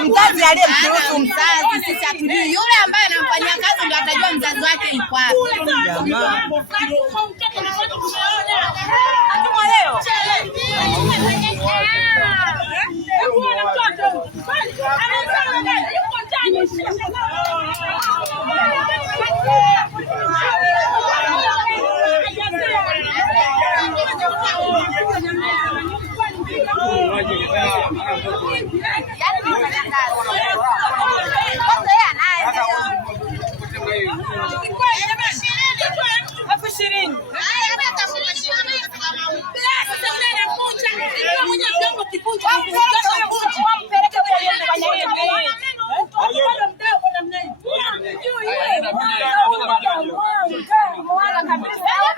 Mzazi aliyemruhusu mzazi, sisi hatujui. Yule ambaye anamfanyia kazi ndio atajua mzazi wake yuko wapi. Peleke